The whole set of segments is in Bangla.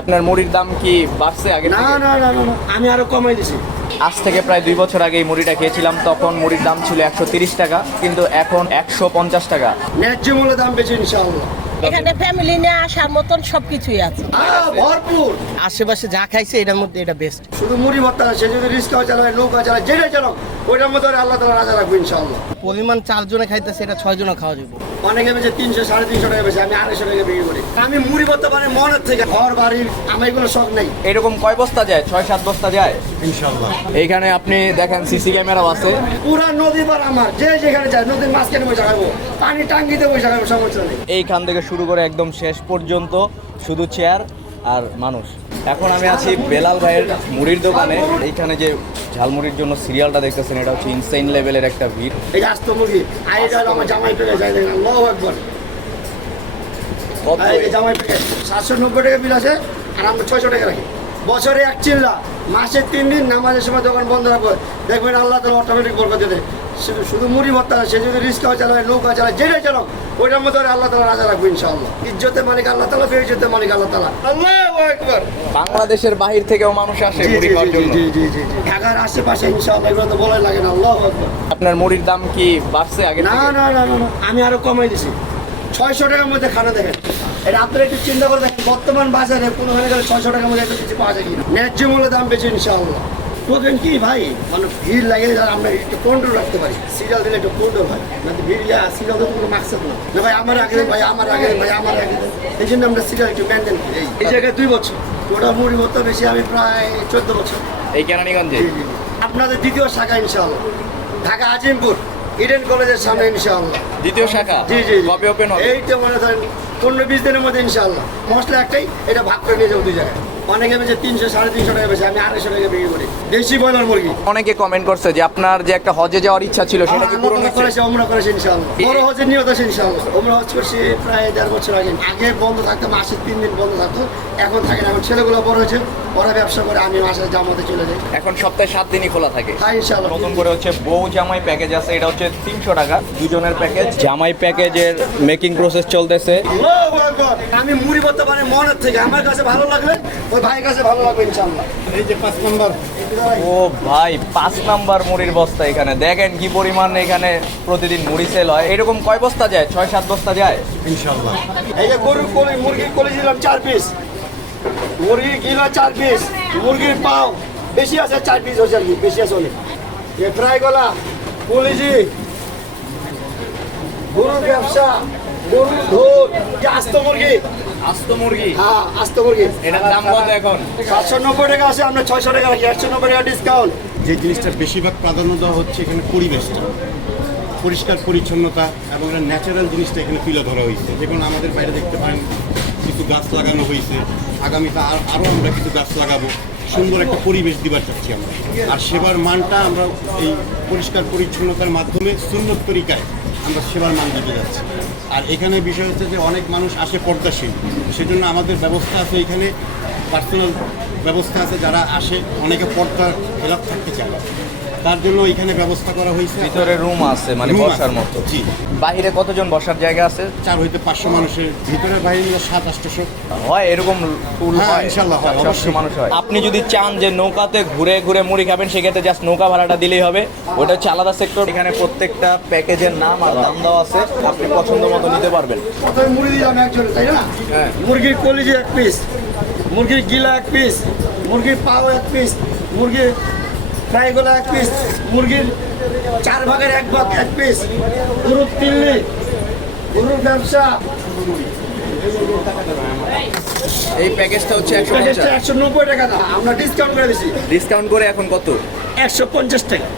আপনার মুড়ির দাম কি বাড়ছে আগে না না না আমি আরও কমাই দিছি। আজ থেকে প্রায় দুই বছর আগে এই মুড়িটা খেয়েছিলাম তখন মুড়ির দাম ছিল একশো তিরিশ টাকা কিন্তু এখন একশো পঞ্চাশ টাকা। ন্যায্য মূল্যে দাম বেশি ইনশাআল্লাহ। এখানে ফ্যামিলি নিয়ে আসার মতন সবকিছুই আছে। আহ, ভরপুর। আশেপাশে যা খাইছে এটার মধ্যে এটা বেস্ট শুধু মুড়ি ভর্তা সে যদি রিস্কাও চালায় নৌকা চালায় যেটাই চালাক ওইটার মধ্যে আল্লাহ তালা রাজা রাখব ইনশাআল্লাহ। পরিমাণ চারজনে খাইতেছে এটা ছয় জনে খাওয়া যাবে অনেকে বেশি তিনশো সাড়ে তিনশো টাকা বেশি আমি আড়াইশো টাকা বিক্রি করি। আমি মুড়ি ভর্তা মানে মনের থেকে ঘর বাড়ির আমার এগুলো শখ নেই। এরকম কয় বস্তা যায়? ছয় সাত বস্তা যায়? এইখানে আপনি দেখেন সিসি ক্যামেরাও আছে। পুরা নদী পার আমার যে যেখানে যায় নদীর মাঝখানে বসে খাব। পানি টাঙ্গিতে বসে খাব সমস্যা নেই। এইখান থেকে শুরু করে একদম শেষ পর্যন্ত শুধু চেয়ার আর মানুষ। এখন আমি আছি বেলাল ভাইয়ের মুড়ির দোকানে। এইখানে যে ঝালমুড়ির জন্য সিরিয়ালটা দেখতেছেন এটা হচ্ছে ইনসাইন লেভেলের একটা ভিড়। এই আস্ত মুরগি। আর এটা হলো আমার জামাই পেকে যায় দেখেন আল্লাহ একবার কত জামাই সাতশো নব্বই টাকা বিল আছে আর আমরা ছয়শো টাকা রাখি। বছরে এক চিল্লা মাসে তিন দিন নামাজের সময় দোকান বন্ধ রাখব। দেখবেন আল্লাহ তালা অটোমেটিক বরকত দেবে শুধু শুধু মুড়ি ভর্তা না, সে যদি রিস্কাও চালায় নৌকা চালায় যেটাই চালাক ওইটার মধ্যে আল্লাহ তালা রাজা রাখব ইনশাআল্লাহ। ইজ্জতের মালিক আল্লাহ তালা ফের ইজ্জতের মালিক আল্লাহ তালা আল্লাহ একবার বাংলাদেশের বাহির থেকেও মানুষ আসে জি জি জি জি জি ঢাকার আশেপাশে ইনশাআল্লাহ এগুলো তো বলাই লাগে না আল্লাহ একবার আপনার মুড়ির দাম কি বাড়ছে আগে না? না না না আমি আরও কমাই দিছি। ছয়শো টাকার মধ্যে খানা দেখেন। এটা আপনারা একটু চিন্তা করে দেখেন বর্তমান বাজারে কোনোখানে গেলে ছয়শো টাকার মধ্যে একটু কিছু পাওয়া যায় কিনা। ন্যায্য মূল্য দাম বেশি ইনশাআল্লাহ। প্রবলেম কি ভাই? মানে ভিড় লাগে আমরা একটু কন্ট্রোল রাখতে পারি। সিরিয়াল দিলে একটু কন্ট্রোল হয়। না তো ভিড় যা সিরিয়াল তো কোনো মাকসাদ না না ভাই আমার আগে ভাই আমার আগে ভাই আমার আগে। এই জন্য আমরা সিরিয়াল একটু মেনটেন করি। এই- জায়গায় দুই বছর। ওটা মুড়ি মতো বেশি আমি প্রায় চোদ্দ বছর। এই কেরানীগঞ্জে। আপনাদের দ্বিতীয় শাখা ইনশাআল্লাহ। ঢাকা আজিমপুর ইডেন কলেজের সামনে ইনশাআল্লাহ। দ্বিতীয় শাখা? জি জি জি। কবে ওপেন হবে? এই তো মনে ধরেন পনেরো বিশ দিনের মধ্যে ইনশাআল্লাহ। মশলা একটাই এটা ভাগ করে নিয়ে যাব দুই জায়গায়। অনেকে বেশি তিনশো সাড়ে তিনশো টাকা বেশি আমি আড়াইশো টাকা বিক্রি করি। দেশি ব্রয়লার মুরগি। অনেকে কমেন্ট করছে যে আপনার যে একটা হজে যাওয়ার ইচ্ছা ছিল সেটা কি পূরণ আমরা হচ্ছে? করেছি আমরা করেছি ইনশাআল্লাহ। বড় হজের নিয়ত আছে ইনশাআল্লাহ। আমরা হজ করছি প্রায় দেড় বছর আগে। আগে বন্ধ থাকতো মাসে তিন দিন বন্ধ থাকতো। এখন থাকে না এখন ছেলেগুলো বড় হয়েছে ওরা ব্যবসা করে আমি মাসে জামাতে চলে যাই। এখন সপ্তাহে সাত দিনই খোলা থাকে। হ্যাঁ ইনশাআল্লাহ। নতুন করে হচ্ছে বউ জামাই প্যাকেজ আছে এটা হচ্ছে তিনশো টাকা দুজনের প্যাকেজ জামাই প্যাকেজের মেকিং প্রসেস চলতেছে। আমি মুড়ি বলতে পারি মনের থেকে আমার কাছে ভালো লাগবে ওই ভাইয়ের কাছে ভালো লাগবে ইনশাআল্লাহ। এই যে পাঁচ নম্বর। ও ভাই পাঁচ নাম্বার মুড়ির বস্তা এখানে। দেখেন কি পরিমাণ এখানে প্রতিদিন মুড়ি সেল হয়। এরকম কয় বস্তা যায়? ছয় সাত বস্তা যায়? এই যে গরুর কলি মুরগির কলি দিলাম চার পিস মুরগির কিলো চার পিস মুরগির পাও। বেশি আছে চার পিস হচ্ছে আর কি বেশি আছে অনেক। ফ্রাই গলা কলিজি গরুর ব্যবসা। গরুর ধোল এই আস্ত মুরগি। আস্ত মুরগি? হ্যাঁ আস্ত মুরগি। এটার দাম কত এখন? সাতশো নব্বই টাকা আছে আমরা ছয়শো টাকা রাখি একশো নব্বই টাকা ডিসকাউন্ট যে জিনিসটা বেশিরভাগ প্রাধান্য দেওয়া হচ্ছে এখানে পরিবেশটা পরিষ্কার পরিচ্ছন্নতা এবং একটা ন্যাচারাল জিনিসটা এখানে তুলে ধরা হয়েছে। যেমন আমাদের বাইরে দেখতে পারেন কিছু গাছ লাগানো হয়েছে। আগামীতে আর- আরও আমরা কিছু গাছ লাগাবো। সুন্দর একটা পরিবেশ দিবার চাচ্ছি আমরা। আর সেবার মানটা আমরা এই পরিষ্কার পরিচ্ছন্নতার মাধ্যমে সুন্নত তরিকায় আমরা সেবার মান দিতে যাচ্ছি। আর এখানে বিষয় হচ্ছে যে অনেক মানুষ আসে পর্দাশীল। সেজন্য আমাদের ব্যবস্থা আছে এখানে পার্সোনাল ব্যবস্থা আছে যারা আসে, অনেকে পর্দা খেলাপ থাকতে চায়। তার জন্য এখানে ব্যবস্থা করা হয়েছে। ভিতরে রুম আছে মানে বসার মতো। জি। বাহিরে কতজন বসার জায়গা আছে? চার হইতে পাঁচশো মানুষের। ভিতরে বাইরে সাত আটশো হয় এরকম টুল হ্যাঁ, ইনশাল্লাহ অবশ্যই। মানুষ হয়। আপনি যদি চান যে নৌকাতে ঘুরে ঘুরে মুড়ি খাবেন সেক্ষেত্রে জাস্ট নৌকা ভাড়াটা দিলেই হবে। ওটা হচ্ছে আলাদা সেক্টর এখানে প্রত্যেকটা প্যাকেজের নাম আর দাম দেওয়া আছে। আপনি পছন্দ মতো নিতে পারবেন। মুড়ি দিলাম একজনে তাই না? হ্যাঁ। মুরগির কলিজি এক পিস মুরগির গিলা এক পিস মুরগির পাও এক পিস মুরগির ফ্রাই এগুলো এক পিস মুরগির চার ভাগের এক ভাগ এক পিস গরুর তিল্লি গরুর ব্যবসা। এই প্যাকেজটা হচ্ছে একশো একশো নব্বই টাকা দাম। আমরা ডিসকাউন্ট করে দিছি। ডিসকাউন্ট করে এখন কত? একশো পঞ্চাশ টাকা।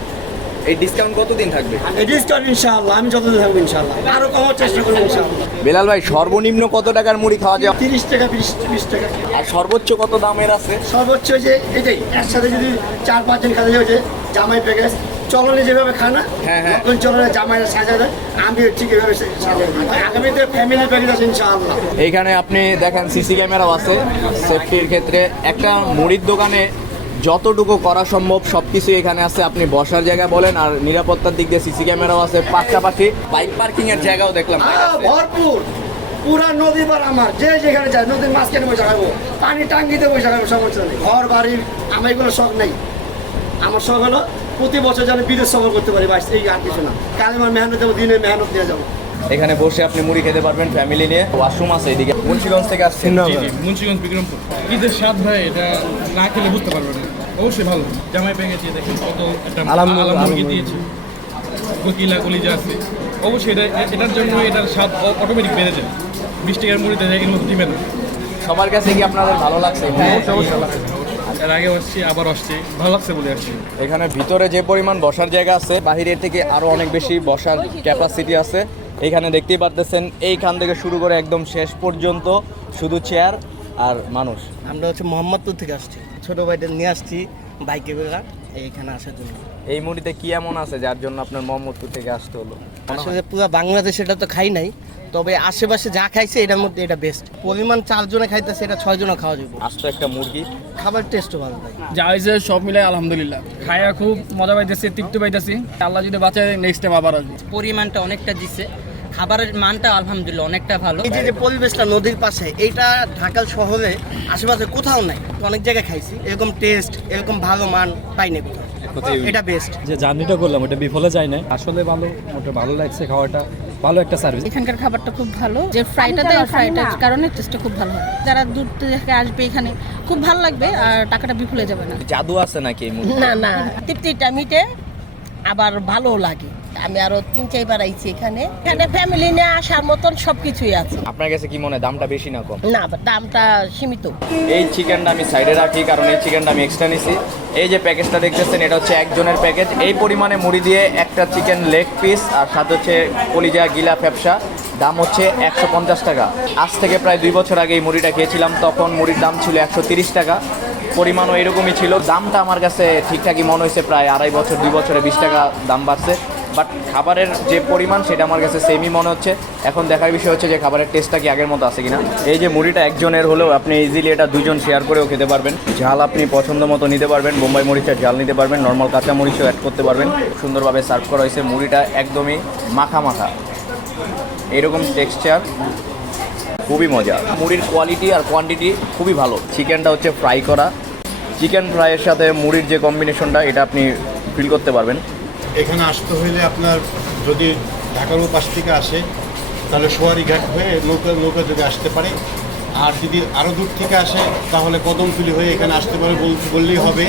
এই ডিসকাউন্ট কতদিন থাকবে? এই ডিসকাউন্ট ইনশাআল্লাহ আমি যতদিন থাকব ইনশাআল্লাহ। আরও কমার চেষ্টা করব ইনশাআল্লাহ। বেলাল ভাই সর্বনিম্ন কত টাকার মুড়ি খাওয়া যায়? তিরিশ টাকা বিশ বিশ টাকা। আর সর্বোচ্চ কত দামের আছে? সর্বোচ্চ যে এটাই একসাথে যদি চার পাঁচজন খাওয়া যায় জামাই প্যাকেজ চলনে যেভাবে খানা হ্যাঁ, হ্যাঁ। তখন চলনে জামাইরা সাজা দেয় আমি ঠিক এভাবে। আগামীতে ফ্যামিলি প্যাকেজ আছে ইনশাআল্লাহ। এইখানে আপনি দেখেন সিসি ক্যামেরাও আছে সেফটির ক্ষেত্রে। একটা মুড়ির দোকানে যতটুকু করা সম্ভব সব কিছু এখানে আছে। আপনি বসার জায়গা বলেন, আর নিরাপত্তার দিক দিয়ে সিসি ক্যামেরাও আছে। পাশাপাশি বাইক পার্কিং এর জায়গাও দেখলাম। ভরপুর। পুরা নদী পার আমার। যে যেখানে যায়, নদীর মাঝখানে বসে খাব পানি টাঙ্গিতে বসে খাব সমস্যা নেই ঘর, বাড়ি, আমার এগুলো শখ নেই। আমার শখ হলো প্রতি বছর যেন বিদেশ সফর করতে পারি, বাস, এই আর কিছু না। কালে আমার মেহনত যাব দিনে মেহনত নিয়ে যাব। এখানে বসে আপনি মুড়ি খেতে পারবেন ফ্যামিলি নিয়ে। ওয়াশরুম আছে এদিকে। মুন্সিগঞ্জ থেকে আসছেন। মুন্সিগঞ্জ বিক্রমপুর। ঈদের স্বাদ ভাই এটা না খেলে বুঝতে পারবে না। অবশ্যই ভালো। জামাই পেয়ে দেখেন কত একটা মুরগি দিয়েছে। কোকিলা কলিজা আছে। অবশ্যই এটা এটার জন্য এটার স্বাদ অটোমেটিক বেড়ে যায়। বিশ টাকার মুড়িতে এর মধ্যে দিবে না। সবার কাছে কি আপনাদের ভালো লাগছে। এর আগে আসছি আবার আসছি। ভালো লাগছে বলে আসছি। এখানে ভিতরে যে পরিমাণ বসার জায়গা আছে বাহিরের থেকে আরও অনেক বেশি বসার ক্যাপাসিটি আছে। এখানে দেখতেই পারতেছেন এইখান থেকে শুরু করে একদম শেষ পর্যন্ত শুধু চেয়ার আর মানুষ। আমরা হচ্ছে মোহাম্মদপুর থেকে আসছি। ছোট ভাইটা নিয়ে আসছি বাইকে করে এইখানে আসার জন্য। এই মুড়িতে কি এমন আছে যার জন্য আপনার মোহাম্মদপুর থেকে আসতে হলো? আসলে পুরো বাংলাদেশে এটা তো খাই নাই। তবে আশেপাশে যা খাইছে এটার মধ্যে এটা বেস্ট পরিমাণ চারজনে খাইতেছে এটা ছয়জনে খাওয়া যাবে। আস্ত একটা মুরগি। খাবার টেস্টও ভালো ভাই যা হয়েছে সব মিলাই আলহামদুলিল্লাহ। খায়া খুব মজা পাইতেছি তৃপ্তি পাইতেছি। আল্লাহ যদি বাঁচায় নেক্সট টাইম আবার আসব। পরিমাণটা অনেকটা দিচ্ছে খাবারের মানটা আলহামদুলিল্লাহ অনেকটা ভালো। এই যে যে পরিবেশটা নদীর পাশে এইটা ঢাকা শহরে আশেপাশে কোথাও নাই। অনেক জায়গায় খাইছি। এরকম টেস্ট এরকম ভালো মান পাইনি কোথাও। এটা বেস্ট যে জার্নিটা করলাম ওটা বিফলে যায় না আসলে ভালো ওটা ভালো লাগছে খাওয়াটা। ভালো একটা সার্ভিস এখানকার খাবারটা খুব ভালো। যে ফ্রাইটা দেয় ফ্রাইটার কারণে টেস্টটা খুব ভালো হয়। যারা দূর থেকে আসবে এখানে খুব ভালো লাগবে আর টাকাটা বিফুলে যাবে না। জাদু আছে নাকি না না। তৃপ্তিটা মিটে আবার ভালো লাগে। আমি আরও তিন চারবার আইছি এখানে। এখানে ফ্যামিলি নিয়ে আসার মতন সবকিছুই আছে। আপনার কাছে কি মনে হয় দামটা বেশি না কম? না দামটা সীমিত। এই চিকেনটা আমি সাইডে রাখি কারণ এই চিকেনটা আমি এক্সট্রা নিছি। এই যে প্যাকেজটা দেখতেছেন এটা হচ্ছে একজনের প্যাকেজ এই পরিমাণে মুড়ি দিয়ে একটা চিকেন লেগ পিস আর সাথে হচ্ছে কলিজা গিলা ফ্যাপসা। দাম হচ্ছে একশো পঞ্চাশ টাকা। আজ থেকে প্রায় দুই বছর আগে এই মুড়িটা খেয়েছিলাম তখন মুড়ির দাম ছিল একশো তিরিশ টাকা। পরিমাণও এরকমই ছিল। দামটা আমার কাছে ঠিকঠাকই মনে হয়েছে প্রায় আড়াই বছর দুই বছরে বিশ টাকা দাম বাড়ছে। বাট খাবারের যে পরিমাণ সেটা আমার কাছে সেমই মনে হচ্ছে। এখন দেখার বিষয় হচ্ছে যে খাবারের টেস্টটা কি আগের মতো আছে কিনা। এই যে মুড়িটা একজনের হলেও আপনি ইজিলি এটা দুজন শেয়ার করেও খেতে পারবেন। ঝাল আপনি পছন্দ মতো নিতে পারবেন, বোম্বাই মরিচের ঝাল নিতে পারবেন নর্মাল কাঁচা মরিচও অ্যাড করতে পারবেন। সুন্দরভাবে সার্ভ করা হয়েছে। মুড়িটা একদমই মাখা মাখা। এরকম টেক্সচার খুবই মজা। মুড়ির কোয়ালিটি আর কোয়ান্টিটি খুবই ভালো। চিকেনটা হচ্ছে ফ্রাই করা। চিকেন ফ্রাইয়ের সাথে মুড়ির যে কম্বিনেশনটা এটা আপনি ফিল করতে পারবেন। এখানে আসতে হইলে আপনার যদি ঢাকার পাশ থেকে আসে তাহলে সোয়ারি ঘাট হয়ে নৌকা নৌকা যদি আসতে পারে আর যদি আরও দূর থেকে আসে তাহলে কদমতলি হয়ে এখানে আসতে পারে বল- বললেই হবে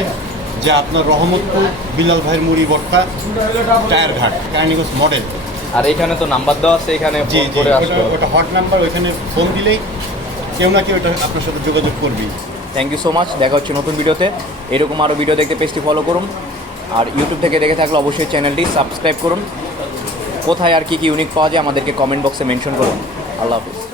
যে আপনার রহমতপুর বিলাল ভাইয়ের মুড়ি বট্টা টায়ার ঘাট কার্নিগঞ্জ মডেল। আর এখানে তো নাম্বার দেওয়া আছে এখানে জি জি ওটা হট নাম্বার ওইখানে ফোন দিলেই কেউ না কেউ এটা আপনার সাথে যোগাযোগ করবি থ্যাংক ইউ সো মাচ দেখা হচ্ছে নতুন ভিডিওতে। এরকম আরও ভিডিও দেখতে পেজটি ফলো করুন। আর ইউটিউব থেকে দেখে থাকলে অবশ্যই চ্যানেলটি সাবস্ক্রাইব করুন। কোথায় আর কী কী ইউনিক পাওয়া যায় আমাদেরকে কমেন্ট বক্সে মেনশন করুন। আল্লাহ হাফিজ।